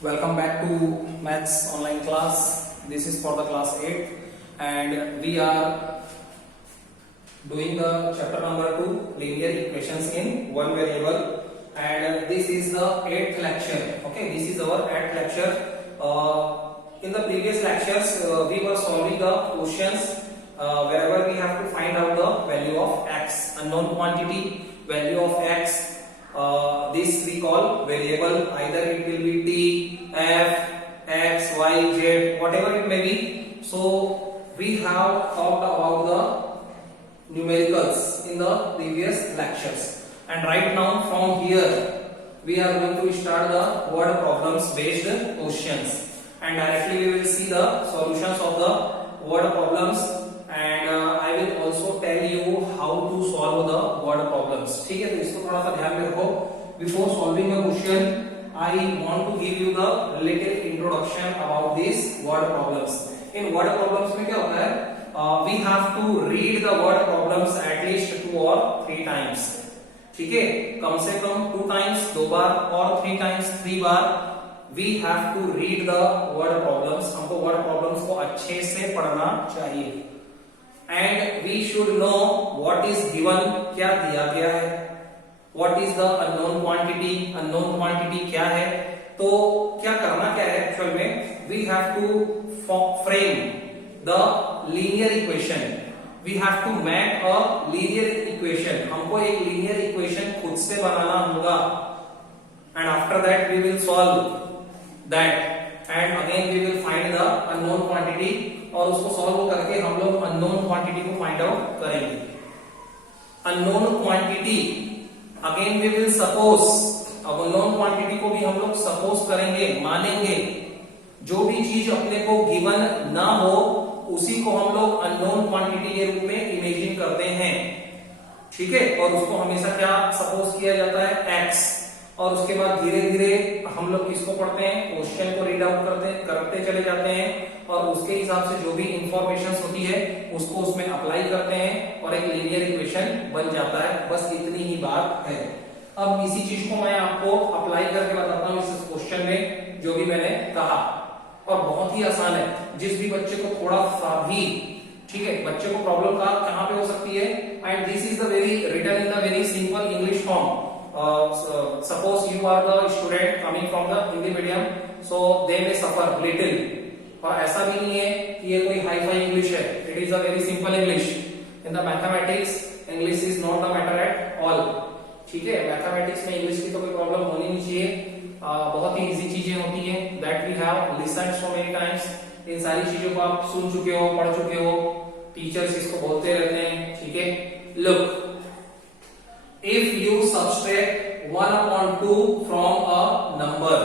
Welcome back to Maths online class. This is for the class 8 and we are doing the chapter number 2 linear equations in one variable, and this is the 8th lecture. Okay, this is our 8th lecture. In the previous lectures we were solving the questions wherever we have to find out the value of x, unknown quantity, value of x. This we call variable, either it will be t, f, x, y, z, whatever it may be. So we have talked about the numericals in the previous lectures, and right now from here we are going to start the word problems based questions, and directly we will see the solutions of the word problems, and I will also tell you how to solve the word problems. ठीक है, तो इसको थोड़ा सा ध्यान में रखो. Before solving a question, I want to give you the little introduction about these word problems. In word problems में क्या होता है? We have to read the word problems at least 2 or 3 times. ठीक है, कम से कम 2 times, 2 बार, और 3 times, 3 bar. We have to read the word problems. हमको word problems को अच्छे से पढ़ना चाहिए. And we should know what is given, क्या दिया गया है. What is the unknown quantity, unknown quantity क्या है. तो क्या करना क्या है एक्चुअल में, we have to frame the linear equation. We have to make a linear equation. हमको एक linear equation खुद से बनाना होगा, and after that we will solve that, and again we will find the unknown quantity, और उसको solve करके हम लोग अननोन क्वांटिटी को फाइंड आउट करेंगे. Unknown quantity again we will suppose, अब अननोन क्वांटिटी को भी हम लोग सपोज करेंगे, मानेंगे. जो भी चीज अपने को गिवन ना हो उसी को हम लोग अननोन क्वांटिटी के रूप में इमेजिन करते हैं. ठीक है, और उसको हमेशा क्या सपोज किया जाता है, x. और उसके बाद धीरे धीरे हम लोग किसको पढ़ते हैं, क्वेश्चन को रीड आउट करते चले जाते हैं, और उसके हिसाब से जो भी इंफॉर्मेशन होती है उसको उसमें अप्लाई करते हैं, और एक लीनियर इक्वेशन बन जाता है. बस इतनी ही बात है. अब इसी चीज को मैं आपको अप्लाई करके बताता हूँ इस क्वेश्चन में, जो भी मैंने कहा, और बहुत ही आसान है. जिस भी बच्चे को थोड़ा सा भी, ठीक है, बच्चे को प्रॉब्लम कहाँ पे हो सकती है, and this is the very written in the very simple English form. Suppose you are the student coming from the Hindi medium, so they may suffer little. और ऐसा भी नहीं है कि ये कोई हाई फाई इंग्लिश है. It is a very simple English. In the mathematics, English is not the matter at all. ठीक है, मैथमेटिक्स में इंग्लिश की तो कोई प्रॉब्लम होनी नहीं चाहिए. बहुत ही इजी चीजें होती हैं. That we have listened so many times. इन सारी चीजों को आप सुन चुके हो, पढ़ चुके हो, टीचर्स इसको बोलते रहते हैं. ठीक है, look. If you subtract 1/2 from a number,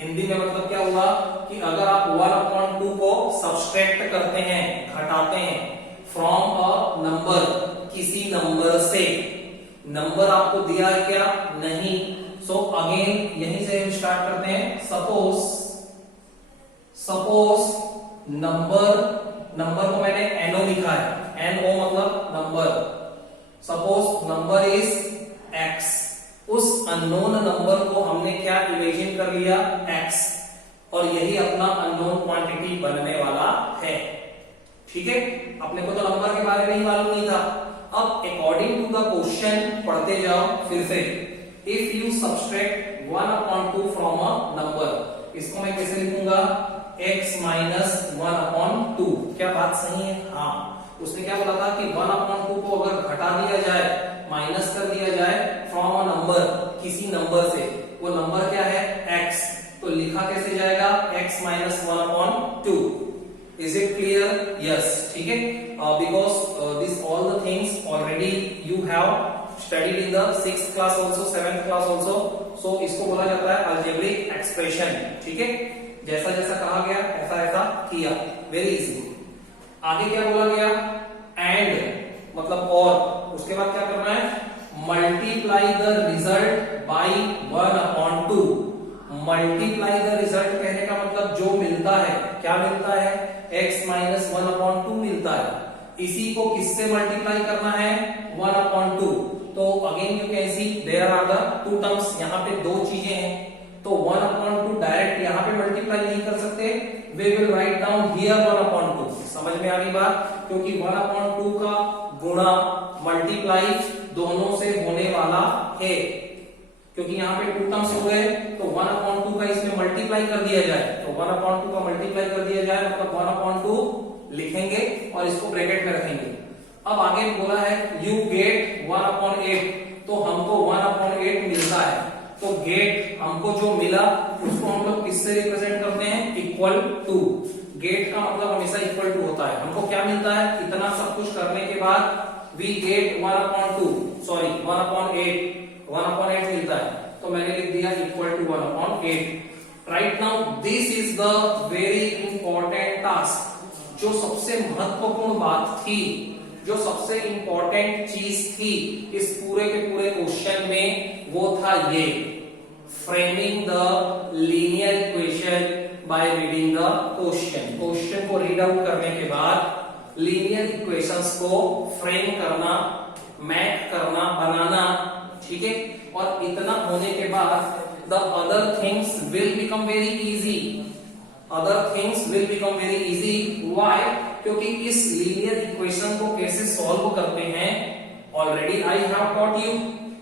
Hindi में मतलब क्या हुआ कि अगर आप 1/2 को सब्सट्रैक्ट करते हैं, घटाते हैं, फ्रॉम अ नंबर, किसी नंबर से. नंबर आपको दिया है क्या, नहीं. सो अगेन यहीं से हम स्टार्ट करते हैं. सपोज नंबर को मैंने एनओ लिखा है. एनओ मतलब number. Suppose number is x. उस अननोन नंबर को हमने क्या इमेजिन कर लिया, x, और यही अपना अननोन क्वांटिटी बनने वाला है. ठीक है, अपने को तो नंबर के बारे में ही मालूम नहीं था. अब अकॉर्डिंग टू द क्वेश्चन पढ़ते जाओ फिर से. If you subtract 1/2 from a number, इसको मैं कैसे लिखूंगा, x माइनस 1/2. क्या बात सही है? हाँ, उसने क्या बोला था कि 1/2 को अगर घटा दिया जाए, माइनस कर दिया जाए फ्रॉम अ नंबर, किसी नंबर से, वो नंबर क्या है, x. तो लिखा कैसे जाएगा, x minus 1/2. Is it clear? Yes. ठीक है, because this all the things already you have studied in the 6th class also, 7th class also. So इसको बोला जाता है अलजेब्रिक एक्सप्रेशन. ठीक है, जैसा जैसा कहा गया ऐसा ऐसा किया. Very easy. आगे क्या बोला गया, एंड मतलब और. उसके बाद क्या करना है, multiply the result by 1/2. Multiply the result कहने का मतलब जो मिलता है, क्या मिलता है, x माइनस 1/2 मिलता है. इसी को किससे मल्टीप्लाई करना है, 1/2. तो again you can see there are the two terms. यहाँ पे दो चीजें हैं, तो 1/2 डायरेक्ट यहाँ पे we will write down here 1/2। समझ में आ गई बात, क्योंकि 1/2 का गुणा मल्टीप्लाई दोनों से होने वाला है, क्योंकि यहाँ पे 2 टर्म्स हो गए तो 1/2 का इसमें मल्टीप्लाई कर दिया जाए, तो 1/2 का मल्टीप्लाई कर दिया जाए मतलब 1/2 लिखेंगे और इसको ब्रैकेट में रखेंगे। अब आगे बोला है यू गेट 1/8, तो हमको 1/8 मिलता है, तो गेट हमको जो मिला उसको हम लोग किससे रिप्रेजेंट करते हैं, इक्वल टू। गेट का मतलब हमेशा इक्वल टू होता है। हमको क्या मिलता है, इतना सब कुछ करने के बाद वी गेट 1/8 मिलता है, तो मैंने लिख दिया equal to 1/8। Right now this is the very important task. जो सबसे महत्वपूर्ण बात थी, जो सबसे इंपॉर्टेंट चीज थी इस पूरे के पूरे क्वेश्चन में, वो था ये framing the linear equation by reading the question. Question को रीड आउट करने के बाद लीनियर इक्वेशंस को फ्रेम करना, मैप करना, बनाना, ठीक है। और इतना होने के बाद the other things will become very easy, other things will become very easy. Why? क्योंकि इस लीनियर इक्वेशन को कैसे सॉल्व करते हैं already I have taught you.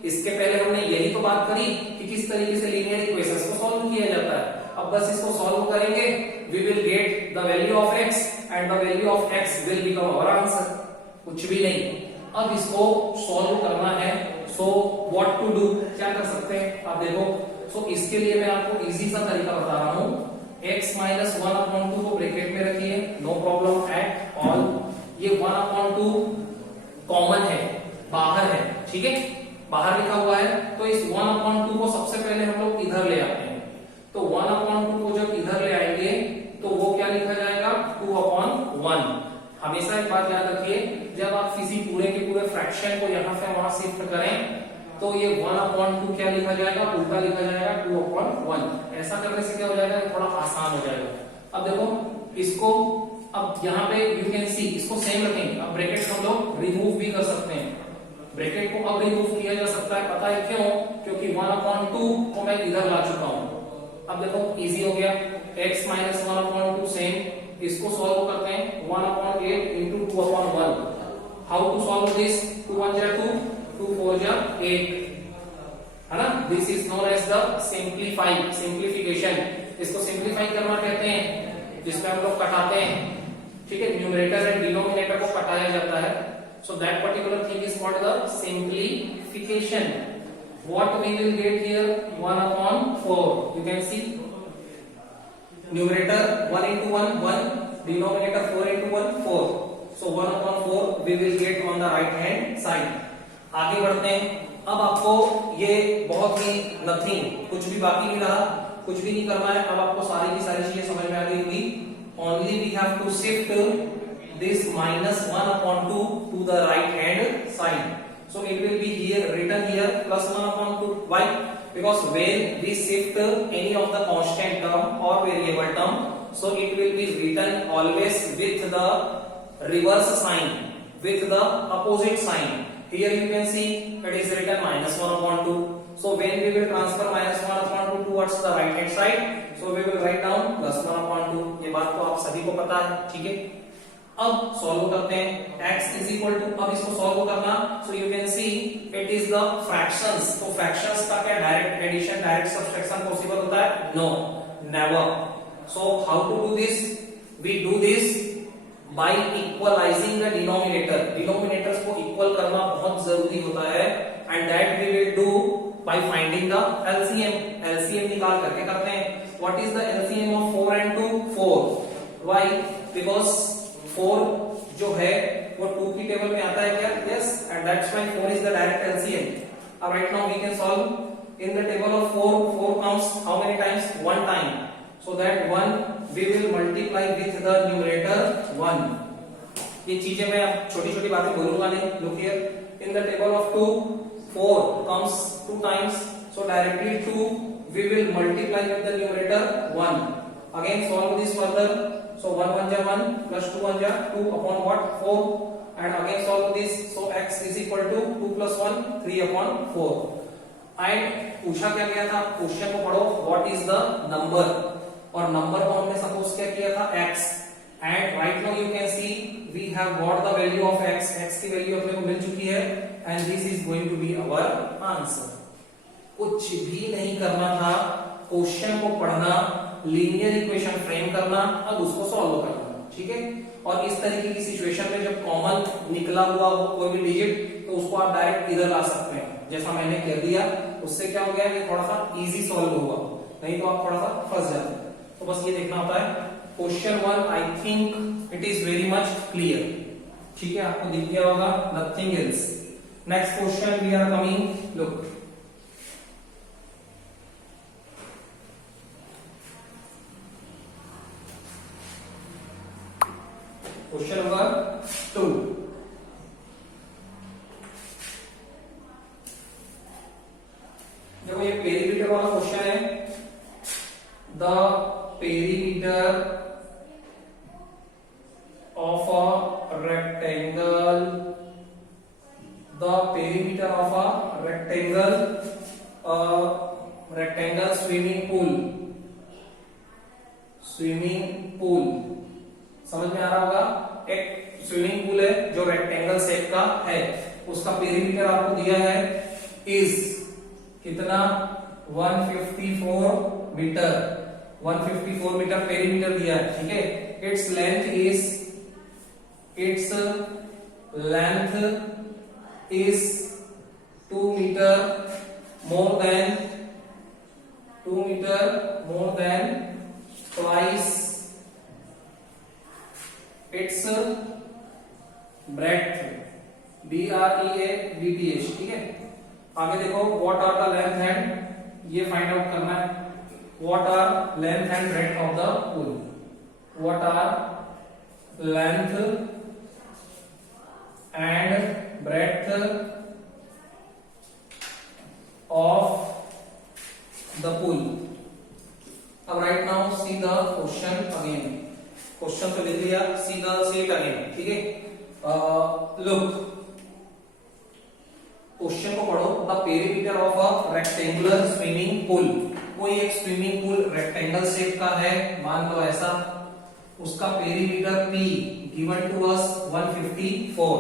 इसके पहले हमने यही तो बात करी कि किस तरीके से लीनियर इक्वेशंस को सॉल्व किया जाता है। अब बस इसको सॉल्व करेंगे, we will get the value of x and the value of x will become our answer. कुछ भी नहीं, अब इसको सॉल्व करना है। सो व्हाट टू डू, क्या कर सकते हैं आप देखो। सो इसके लिए मैं आपको इजी सा तरीका बता रहा हूं। x माइनस 1/2 को ब्रैकेट में रखिए, नो प्रॉब्लम एट ऑल। ये 1/2 कॉमन है, बाहर है, ठीक है, बाहर लिखा हुआ है। तो इस 1/2 को सबसे पहले हम लोग इधर ले आते हैं। तो 1/2 को जब इधर ले आएंगे तो वो क्या लिखा जाएगा, 2/1। हमेशा एक बात याद रखिए, जब आप किसी पूरे के पूरे फ्रैक्शन को यहां से वहां शिफ्ट करें तो ये 1/2 क्या लिखा जाएगा, उल्टा लिखा जाएगा 2/1। ऐसा करने से क्या हो जाएगा, थोड़ा आसान हो जाएगा। अब देखो इसको, अब यहाँ पे यू कैन सी, इसको सेम रखेंगे। अब ब्रैकेट हम लोग रिमूव भी कर सकते हैं, ब्रैकेट को अब रिमूव किया जा सकता है। पता है क्यों, क्योंकि 1/2 को मैं इधर ला चुका हूं। अब देखो इजी हो गया, x माइनस 1/2 सेम, इसको सॉल्व करते हैं 1/8 into 2/1। How to solve this, 2 1 जा 2, 2 4 जा 8, है ना। This is known as the simplification. इसको सिंप्लीफाई करना कहते हैं, जिसमें हम लोग कटाते हैं, ठीक है। न्यूमरेटर एंड डिनोमिनेटर को कटाया जाता है। So that particular thing is called the simplification. What we will get here, 1/4. You can see numerator 1 into 1 1, denominator 4 into 1 4. So 1/4 we will get on the right hand side. आगे बढ़ते हैं। अब आपको ये बहुत ही नथिंग, कुछ भी बाकी नहीं रहा, कुछ भी नहीं करना है। अब आपको सारी की सारी चीजें समझ में आ गई होगी। Only we have to shift this minus 1/2 to the right hand side. So it will be here written here plus 1/2. Why? Because when we shift any of the constant term or variable term, so it will be written always with the reverse sign, with the opposite sign. Here you can see it is written minus 1/2. So when we will transfer minus 1/2 towards the right hand side, so we will write down plus 1/2. ये बात तो आप सभी को पता है, ठीक है। अब सॉल्व करते हैं, x इज इक्वल टू, अब इसको सॉल्व करना, so you can see it is the fractions. तो फ्रैक्शंस का क्या direct addition, direct subtraction possible होता है? No, never. So how to do this, we do this by equalising the denominator. Denominators को equal करना बहुत जरूरी होता है, and that we will do by finding the LCM. LCM निकाल करके करते हैं। What is the LCM of 4 and 2? 4। Why? Because 4 जो है वो 2 की टेबल में आता है क्या? Yes, and that's why 4 is the direct LCM. अब right now we can solve in the table of 4 comes how many times? 1 time, so that 1 we will multiply with the numerator 1। ये चीजें मैं छोटी छोटी बातें बोलूंगा नहीं। Look here, in the table of 2 4 comes 2 times, so directly 2 we will multiply with the numerator 1. Again solve this further. So 1 1 ja 1 plus 2 1 ja 2 upon what? 4. And again solve this. So x is equal to 2 plus 1 3 upon 4. And पूछा क्या गया था? Question को पढ़ो, what is the number? और number को हमने suppose क्या किया था x, and right now you can see we have got the value of x, x की वैल्यू अपने को मिल चुकी है and this is going to be our answer. कुछ भी नहीं करना था, क्वेश्चन को पढ़ना, लीनियर इक्वेशन फ्रेम करना, अब उसको सॉल्व करना, ठीक है। और इस तरीके की सिचुएशन में जब कॉमन निकला हुआ हो कोई भी डिजिट तो उसको आप डायरेक्ट इधर ला सकते हैं, जैसा मैंने कर दिया। उससे क्या हो गया, ये थोड़ा सा इजी सॉल्व हुआ, नहीं तो आप थोड़ा सा फंस जाते हैं। तो बस ये देखना होता है। Question 1 I think it is very much clear, ठीक है, आपको दिख गया होगा, nothing else. Next question we are coming, look question number 2। देखो ये पेरीमीटर वाला क्वेश्चन है। The perimeter of a rectangle, the perimeter of a rectangle swimming pool, समझ में आ रहा होगा। एक स्विमिंग पूल है जो रेक्टेंगल शेप का है, उसका पेरीमीटर आपको दिया है इज कितना, 154 मीटर, 154 मीटर पेरीमीटर दिया है, ठीक है। Its length is 2 metre more than twice its breadth, BREADTH, ठीक है। आगे देखो, what are the length and, ये फाइंड आउट करना है, what are length and breadth of the pool, what are length and breadth of the pool. अब right now see the question again, question तो लिख लिया, सी इट अगेन, ठीक है। Look question को पढ़ो। The perimeter of a rectangular swimming pool, कोई एक स्विमिंग पूल रेक्टेंगल शेप का है, मान लो ऐसा, उसका perimeter P given to us 154,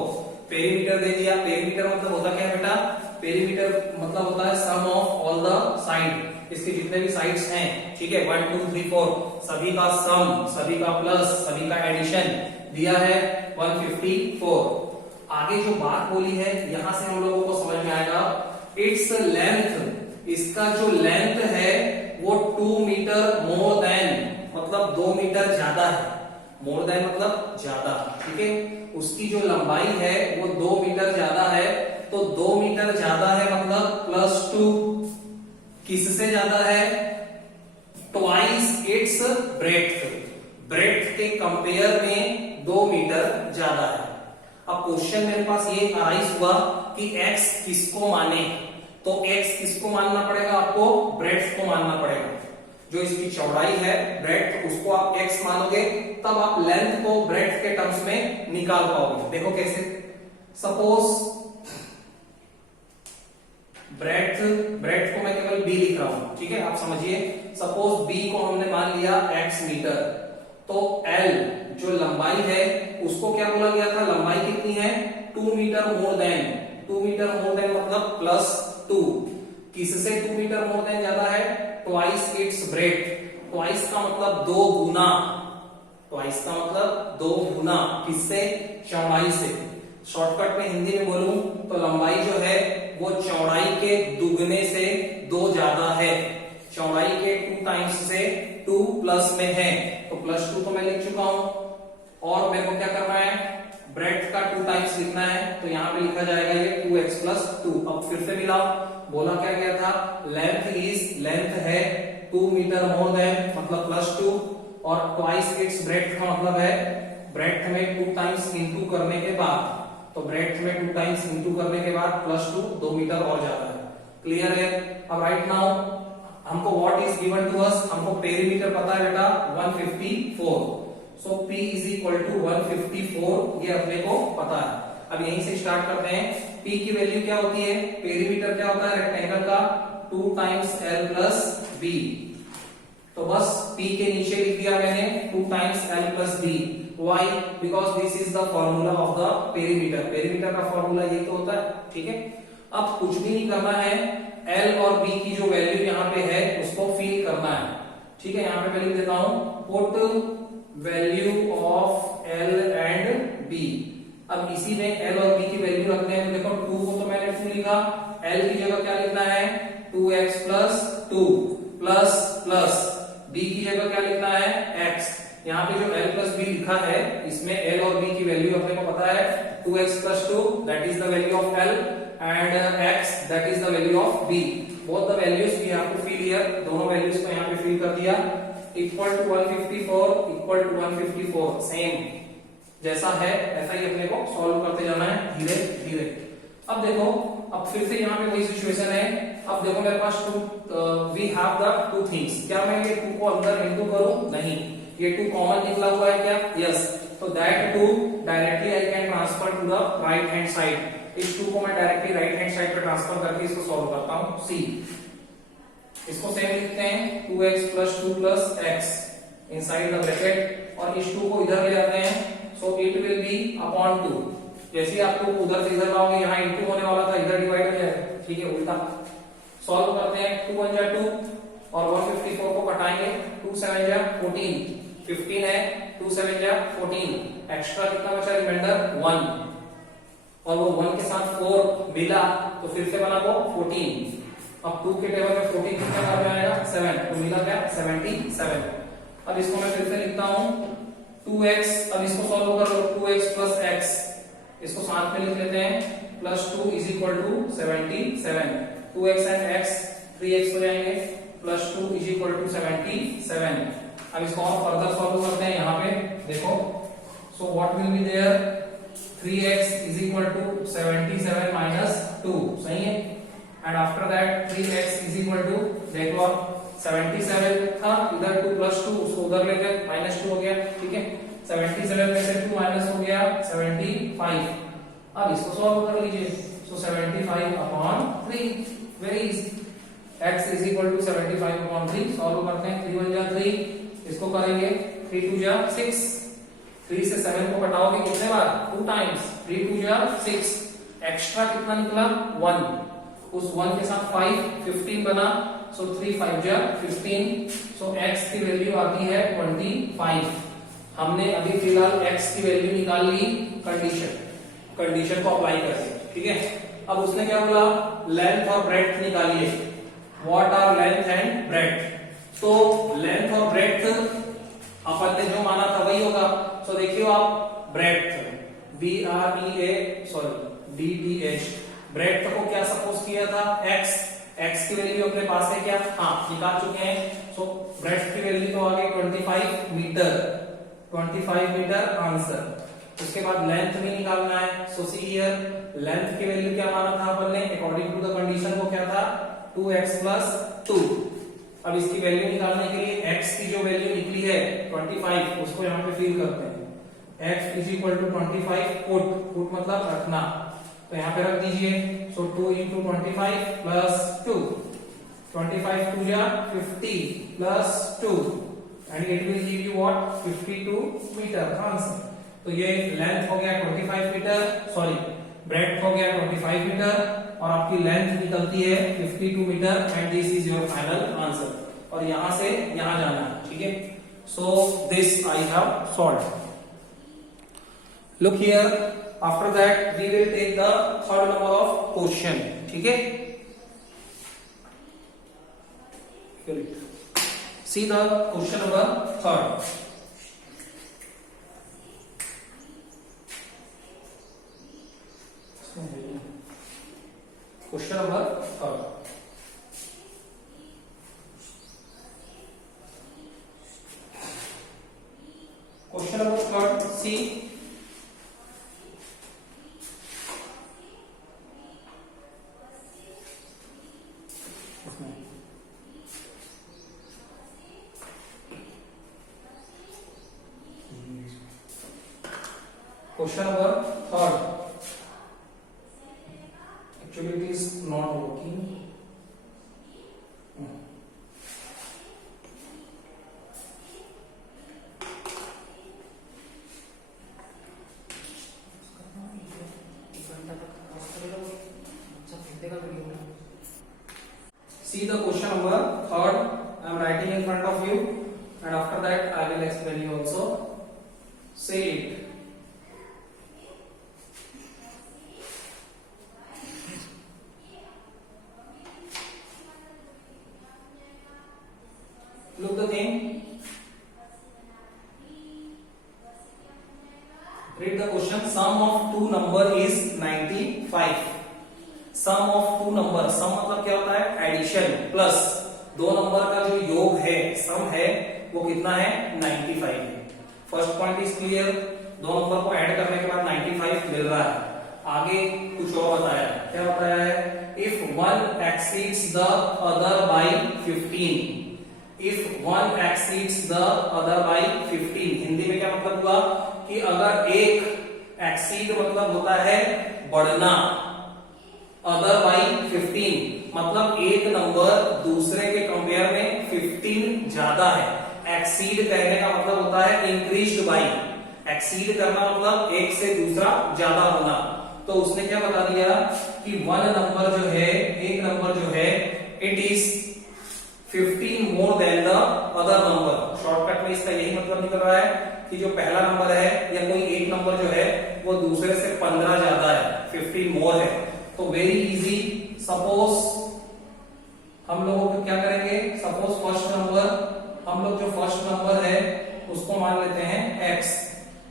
perimeter दे दिया। पेरीमीटर मतलब होता क्या है बेटा, पेरीमीटर मतलब होता है सम ऑफ ऑल द साइड, इसके जितने भी साइड्स हैं, ठीक है, 1 2 3 4 सभी का सम, सभी का प्लस, सभी का एडिशन दिया है 154। आगे जो बात बोली है यहां से हम लोगों को समझ में आएगा, इट्स लेंथ, इसका जो लेंथ है वो 2 मीटर मोर देन, मतलब 2 मीटर ज्यादा है, मोर देन मतलब ज्यादा, ठीक है। उसकी जो लंबाई है वो 2 मीटर ज्यादा है, तो 2 मीटर ज्यादा है मतलब +2, किससे ज्यादा है, ट्वाइस इट्स ब्रेड्थ, ब्रेड्थ के कंपेयर में 2 मीटर ज्यादा है। अब क्वेश्चन मेरे पास ये अराइज हुआ कि x किसको माने, तो x किसको मानना पड़ेगा, आपको ब्रेड्थ को मानना पड़ेगा। जो इसकी चौड़ाई है ब्रेड्थ, उसको आप x मानोगे, तब आप लेंथ को ब्रेड्थ के टर्म्स में निकाल पाओगे। देखो कैसे, सपोज ब्रेड्थ को मैं केवल b लिख रहा हूं, ठीक है, आप समझिए। सपोज b को हमने मान लिया x मीटर, तो l जो लंबाई है उसको क्या बोला गया था, लंबाई कितनी है, 2 metre more than, 2 metre more than मतलब +2, किससे 2 मीटर मोर देन ज्यादा है, ट्वाइस इट्स ब्रेड्थ, ट्वाइस का मतलब 2 गुना, ट्वाइस का मतलब 2 गुना, किससे, चौड़ाई से। शॉर्टकट में हिंदी में बोलूं तो लंबाई जो है वो चौड़ाई के दुगने से 2 ज्यादा है, चौड़ाई के 2 टाइम्स से 2 प्लस में है, तो +2 तो मैं लिख चुका हूं, और मेरे को क्या करना है, ब्रेड्थ का 2 टाइम्स लिखना है, तो यहां पे लिखा जाएगा ये 2x + 2। अब फिर से मिलाओ, बोला क्या गया था, लेंथ है 2 मीटर मोर देन मतलब +2, और ट्वाइस इट्स ब्रेड्थ का मतलब है ब्रेड्थ में 2 टाइम्स इंटू करने के बाद, तो ब्रेड्थ में 2 टाइम्स इंटू करने के बाद +2, 2 मीटर और ज्यादा है। क्लियर है। अब राइट नाउ हमको what is given to us, हमको पेरीमीटर पता है बेटा 154, सो P = 154, ये अपने को पता है। अब यहीं से स्टार्ट करते हैं। P की वैल्यू क्या होती है, पेरीमीटर क्या होता है रेक्टेंगल का, 2 टाइम्स L + B, तो बस P के नीचे लिख दिया मैंने 2 times L plus B। Why? Because this is the formula of the perimeter। perimeter का फॉर्मूला ये तो होता है, ठीक है। अब कुछ भी नहीं करना है, L और B की जो वैल्यू यहाँ पे है उसको फिल करना है, ठीक है। यहाँ पे मैं लिख देता हूं put value of L and B। अब इसी में L और B की वैल्यू रखते हैं, तो देखो 2 को तो मैंने 2 लिखा, L की जगह क्या लिखना है 2x plus 2 plus plus B की जगह क्या लिखना है x। यहाँ पे जो L प्लस B लिखा है इसमें L और B की वैल्यू अपने को पता है 2x plus 2 that is the value of L and x that is the value of B। Both the values we have to fill here, दोनों वैल्यूज को यहाँ पे फिल कर दिया। Equal to 154 equal to 154 same जैसा है ऐसा ही अपने को सॉल्व करते जाना है धीरे धीरे। अब देखो, अब फिर से यहाँ पे वही सिचुएशन है। अब देखो मेरे पास we have the two things. क्या मैं ये 2 को अंदर इनटू करूं? नहीं, ये 2 कॉमन निकला हुआ है क्या? यस। तो that 2 directly I can transfer to the right hand side. इस 2 को मैं डायरेक्टली राइट हैंड साइड पे ट्रांसफर करके इसको सॉल्व करता हूं। सी इसको सेम लिखते हैं 2x plus 2 plus x inside the bracket, और इस 2 को इधर ले आते हैं, so it will be upon 2। जैसे ही आप 2 को उधर से इधर लाओगे, यहाँ इनटू होने वाला था, इधर डिवाइड हो जाएगा, ठीक है, उल्टा। सॉल्व करते हैं, 2 1 जा 2 और 154 को कटाएंगे, 2 7 जा 14, 15 है, 2 7 जा 14, एक्स्ट्रा कितना बचा रिमाइंडर 1, और वो 1 के साथ 4 मिला तो फिर से बना वो 14। अब 2 के टेबल में 14 कितने बार में आएगा 7, तो मिला क्या 77। अब इसको मैं फिर से लिखता हूं 2x, अब इसको सॉल्व कर लो, 2x प्लस x इसको साथ में लिख लेते हैं, plus 2 is equal to 77। 2x and x 3x हो जाएंगे, प्लस 2 इज इक्वल टू 77। अब इसको और फर्दर सॉल्व करते हैं। यहाँ पे देखो, so what will be there 3x is equal to 77 minus 2, सही है। And after that 3x is equal to, देखो आप 77 था, इधर 2 प्लस 2 उसको उधर ले गए, माइनस 2 हो गया, ठीक है। 77 में से 2 माइनस हो गया 75। अब इसको सॉल्व कर लीजिए, so 75 upon 3, very easy. x is equal to 75 upon 3, solve करते हैं, 3 1 जा 3, इसको करेंगे 3 2 जा 6, 3 से 7 को कटाओगे कितने बार 2 टाइम्स, 3 2 जा 6, एक्स्ट्रा कितना निकला 1, उस 1 के साथ 5 15 बना, सो 3 5 जा 15, सो x की वैल्यू आती है 25। हमने अभी फिलहाल x की वैल्यू निकाल ली कंडीशन को अप्लाई करके, ठीक है। अब उसने क्या बोला, लेंथ और ब्रेड्थ निकालिए, what are length and breadth. तो लेंथ और ब्रेड्थ अपन ने जो माना था वही होगा। सो देखियो आप, ब्रेड्थ BREADTH, ब्रेड्थ को क्या सपोज किया था x की वैल्यू अपने पास है क्या, हाँ निकाल चुके हैं। सो ब्रेड्थ की वैल्यू तो आ गई 25 मीटर आंसर। उसके बाद लेंथ भी निकालना है, सो सी हियर, लेंथ की वैल्यू क्या माना था अपन ने अकॉर्डिंग टू द कंडीशन, वो क्या था 2x प्लस 2। अब इसकी वैल्यू निकालने के लिए x की जो वैल्यू निकली है 25, उसको यहाँ पे फिल करते हैं, x is equal to 25 put मतलब रखना, तो यहाँ पे रख दीजिए। सो 2 इंटू 25 प्लस 2, 25 2 जा 50 plus 2 and it will give you what 52 metre answer. तो ये लेंथ हो गया 25 मीटर, सॉरी ब्रेड्थ हो गया 25 मीटर, और आपकी लेंथ निकलती है 52 metre, and this is your final answer. और यहां से यहां जाना है, ठीक है। So this I have solved. Look here, after that we will take the third number of question, ठीक है। See the question number 3rd. Question number 3rd. Question number 3rd. See. Question number 3rd. Actually it is not working. see the question number third. I am writing in front of you, and after that I will explain you also. Say it. Look the thing. Read the question. Sum of two number is 95. Sum of two number. Sum मतलब क्या होता है? Addition plus दो number का जो योग है, सम है, वो कितना है? 95 है. First point is clear. दो नंबर को ऐड करने के बाद 95 मिल रहा है. आगे कुछ और बताया. क्या बताया है? If one exceeds the other by 15. If one exceeds the other by 15. Hindi में क्या मतलब हुआ कि अगर एक एक्सीड मतलब होता है बढ़ना, अदर बाई 15 मतलब एक नंबर दूसरे के कंपेयर में 15 ज्यादा है. एक्सीड कहने का मतलब होता है इंक्रीज्ड बाई. एक्सीड करना मतलब एक से दूसरा ज्यादा होना. तो उसने क्या बता दिया कि वन नंबर जो है, एक नंबर जो है, it is 15 more than the other number. Shortcut में इसका यही मतलब निकल रहा है कि जो पहला नंबर है या कोई एक नंबर जो है वो दूसरे से 15 ज्यादा है, 15 मोर है. तो वेरी इजी. सपोज हम लोग क्या करेंगे? सपोज फर्स्ट नंबर, हम लोग जो फर्स्ट नंबर है उसको मान लेते हैं x.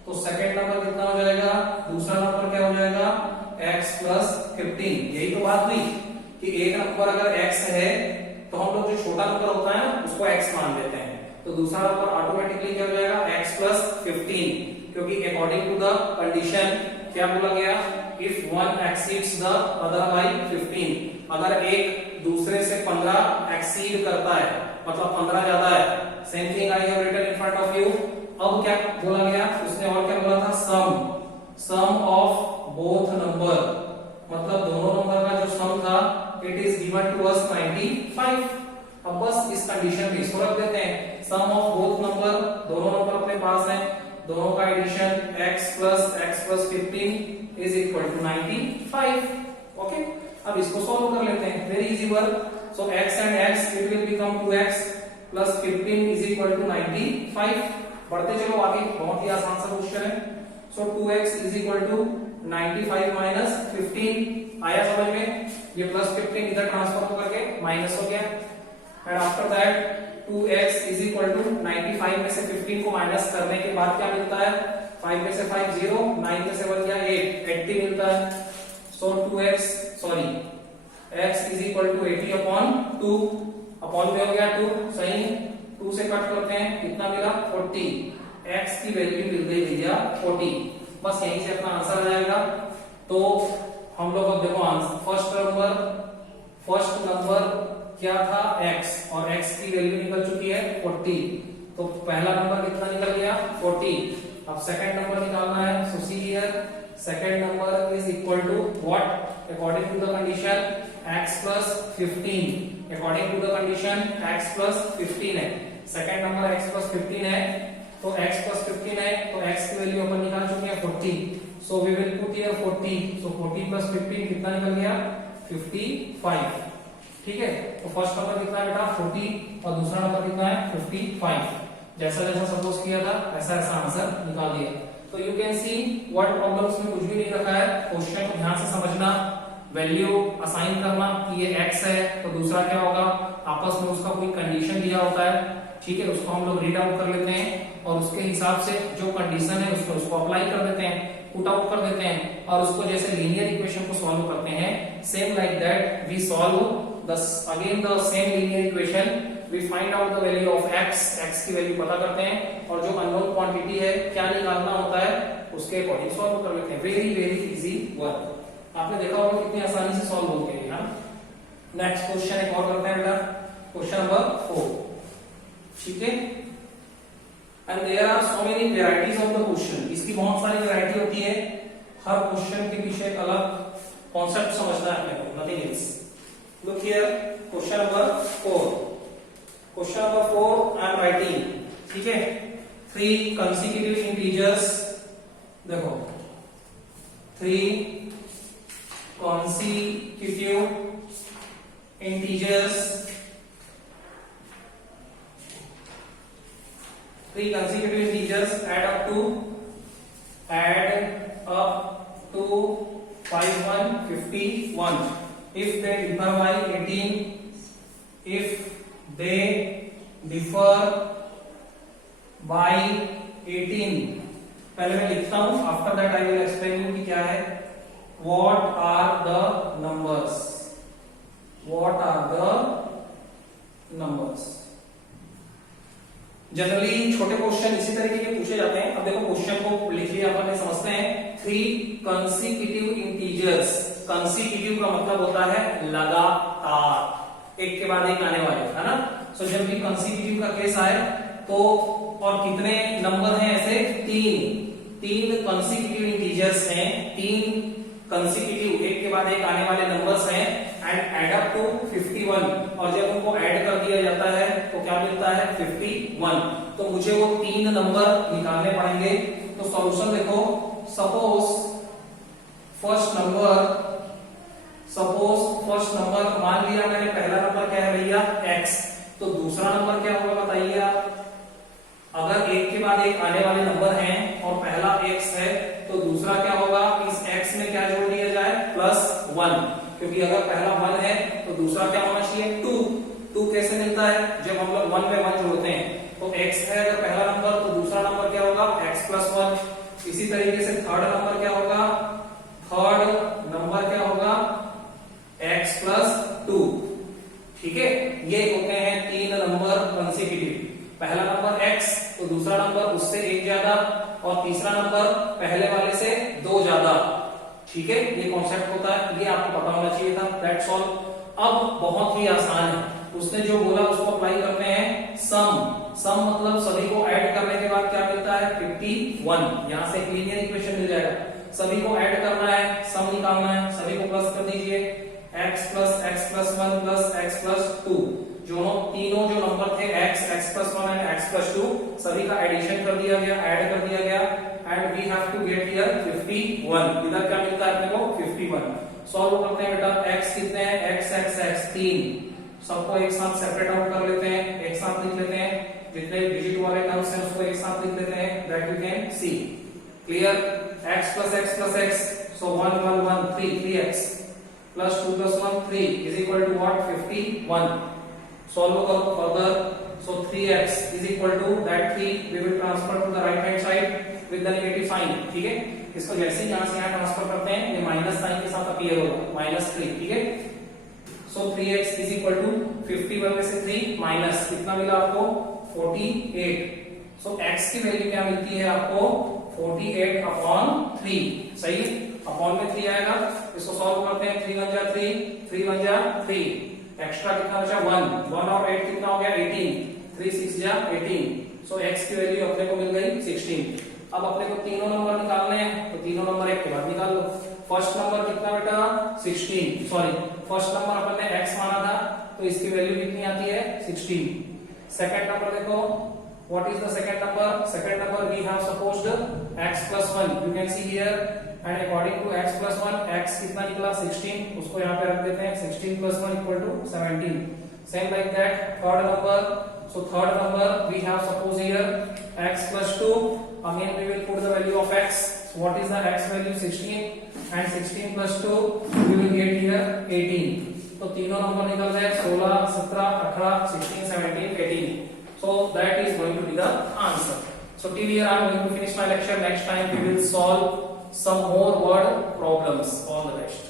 तो सेकंड नंबर कितना हो जाएगा? दूसरा नंबर क्या हो जाएगा? x plus 15. यही तो बात हुई कि एक नंबर अगर x है तो हम लोग जो छोटा नंबर होता है ना उसको x मान लेते हैं. तो दूसरा नंबर ऑटोमेटिकली क्या हो जाएगा? x plus 15. क्योंकि अकॉर्डिंग टू द कंडीशन क्या बोला गया? If one exceeds the other by 15. अगर एक दूसरे से 15 एक्सीड करता है मतलब 15 ज्यादा है. Same thing I have written in front of you. अब क्या बोला गया? उसने और क्या बोला था? सम ऑफ बोथ नंबर मतलब दोनों नंबर का जो सम था it is given to us 95. अब बस इस कंडीशन में इसको रख देते हैं. सम ऑफ बोथ नंबर, दोनों नंबर अपने पास हैं, दोनों का addition x plus 15 is equal to 95. Okay, अब इसको सॉल्व कर लेते हैं. Very easy work. So x and x it will become 2x plus 15 is equal to 95. बढ़ते चलो आगे. बहुत ही आसान सा क्वेश्चन है. So 2x is equal to 95 minus 15. आया समझ में? ये प्लस 15 इधर ट्रांसफर होकर के माइनस हो गया. And after that 2x is equal to 95 में से 15 को माइनस करने के बाद क्या मिलता है? 5 में से 5 0, 9 में से 1 क्या 8, 80 मिलता है. So 2x sorry x is equal to 80 upon 2. Upon में हो गया 2. सही. 2 से कट करते हैं, कितना मिला? 40. x की वैल्यू मिल गई भैया 40. बस यहीं से अपना आंसर आ जाएगा. तो हम लोग अब देखो आंसर. फर्स्ट नंबर क्या था? x, और x की वैल्यू निकल चुकी है 40. तो पहला नंबर कितना निकल गया? 40. अब सेकंड नंबर निकालना है. So see here second number is equal to what? According to the condition x plus 15. According to the condition x plus 15 है. सेकंड नंबर x प्लस 15 है. तो x प्लस 15 है तो x की वैल्यू अपन निकाल चुके हैं 40. So we will put here 40. So 40 plus 15 कितना निकल गया? 55. ठीक है. तो फर्स्ट नंबर कितना है बेटा? 40 और दूसरा नंबर कितना है? 55. जैसा जैसा सपोज किया था ऐसा ऐसा आंसर निकाल दिया. तो you can see what problems में कुछ भी नहीं रखा है. क्वेश्चन को ध्यान से समझना, वैल्यू असाइन करना कि ये x है तो दूसरा क्या होगा, आपस में उसका कोई कंडीशन दिया होता है. ठीक है, उसको हम लोग रीड आउट कर लेते हैं और उसके हिसाब से जो कंडीशन है उसको अप्लाई कर देते हैं, पुट आउट कर देते हैं और उसको जैसे लीनियर इक्वेशन को सॉल्व करते हैं same like that we solve again the same linear equation. We find out the value of x की वैल्यू पता करते हैं और जो अननोन क्वांटिटी है क्या निकालना होता है उसके अकॉर्डिंग सॉल्व कर लेते हैं. Very very easy work. आपने देखा होगा कितनी आसानी से सॉल्व होते हैं. नेक्स्ट क्वेश्चन एक और करते हैं बेटा. Question number 4. ठीक है. And there are so many varieties of the question. इसकी बहुत सारी वैरायटी होती है. हर क्वेश्चन के पीछे एक अलग कॉन्सेप्ट समझना है अपने को, nothing else. Look here question number 4. Question number 4 I am writing. ठीक है. 3 consecutive integers. देखो 3 consecutive integers 3 consecutive integers add up to 5151 if they differ by 18 if they differ by 18 पहले मैं लिखता हूं, after that I will explain you कि क्या है. What are the numbers, what are the numbers. Generally छोटे question इसी तरीके के पूछे जाते हैं. अब देखो क्वेश्चन को लिखिए, अपन समझते हैं. 3 कंसेक्यूटिव इंटीजर्स. कंसेक्यूटिव का मतलब होता है लगातार, एक के बाद एक आने वाले, है ना. सो जब भी कंसेक्यूटिव का केस आए तो, और कितने नंबर हैं ऐसे, 3 कंसेक्यूटिव इंटीजर्स हैं, 3 कंसेक्यूटिव एक के बाद एक आने वाले नंबर्स हैं एंड एड अप टू 51. और जब उनको ऐड कर दिया जाता है तो क्या मिलता है, 51. तो मुझे वो 3 नंबर निकालने पड़ेंगे. तो सॉल्यूशन देखो. सपोज फर्स्ट नंबर मान लिया मैंने, पहला नंबर क्या है भैया, x. तो दूसरा नंबर क्या होगा बताइए आप. अगर एक के बाद एक आने वाले नंबर हैं और पहला x है तो दूसरा क्या होगा, इस x में क्या जोड़ दिया जाए, +1. क्योंकि अगर पहला 1 है तो दूसरा क्या होना चाहिए, 2 कैसे मिलता है, जब हम लोग 1 में 1 जोड़ते हैं. तो x है अगर पहला नंबर तो दूसरा नंबर क्या होगा, x + 1. इसी तरीके से थर्ड नंबर क्या होगा, x + 2. ठीक है, ये होते हैं 3 नंबर कंसेक्यूटिव. पहला नंबर x तो दूसरा नंबर उससे एक ज्यादा और तीसरा नंबर पहले वाले से 2 ज्यादा. ठीक है, ये कॉन्सेप्ट होता है, ये आपको पता होना चाहिए था. That's all. अब बहुत ही आसान है, उसने जो बोला उसको अप्लाई करते हैं. सम मतलब सभी को ऐड करने के बाद क्या मिलता है, 51. यहां से एक लीनियर इक्वेशन मिल जाएगा. सभी को ऐड करना है, सम निकालना है. सभी को प्लस कर दीजिए, x + x + 1 + x + 2. तीनों जो नंबर थे x + 1 एंड x + 2, सभी का एडिशन कर दिया गया, ऐड कर दिया गया and we have to get here 51. इधर क्या मिलता है अपने को, 51. सॉल्व करते हैं बेटा. x कितने हैं, x 3. सबको एक साथ सेपरेट आउट कर लेते हैं, एक साथ लिख लेते हैं. जितने डिजिट वाले टर्म्स हैं उसको एक साथ लिख लेते हैं, that you can C. Clear. x + x + x, so 1 1 1 3x + 2 + 1 3 is equal to what, 51. Solve करो further. So 3x is equal to that 3 we will transfer to the right hand side with the negative sign. ठीक है, इसको जैसे ही यहां से यहां transfer करते हैं ये माइनस साइन के साथ अपीयर होगा, -3. ठीक है, so 3x is equal to 51 में से 3 माइनस कितना मिला आपको, 48. so x की वैल्यू क्या मिलती है आपको, 48/3. सही, अपॉन में 3 आएगा. इसको सॉल्व करते हैं. 3 × 3 3 × 3. एक्स्ट्रा कितना बचा, 1 और 8 कितना हो गया, 18. 3 6 × 18. सो x की वैल्यू अपने को मिल गई 16. अब अपने को तीनों नंबर निकालने हैं तो तीनों नंबर एक के बाद निकाल लो. फर्स्ट नंबर कितना बेटा, 16. सॉरी, फर्स्ट नंबर अपन ने x माना था तो इसकी वैल्यू कितनी आती है, 16. सेकंड नंबर देखो, what is the second number. Second number we have supposed x + 1. You can see here and according to x + 1 x कितना निकला, 16. उसको यहाँ पे रख देते हैं. 16 + 1 = 17. Same like that third number. So third number we have suppose here x + 2. Again we will put the value of x. So what is the x value, 16 and 16 + 2 we will get here 18. तो तीनों number निकल गए, 16 17 18 16 17 18. So that is going to be the answer. So till here I am going to finish my lecture. Next time we will solve some more word problems. All the best.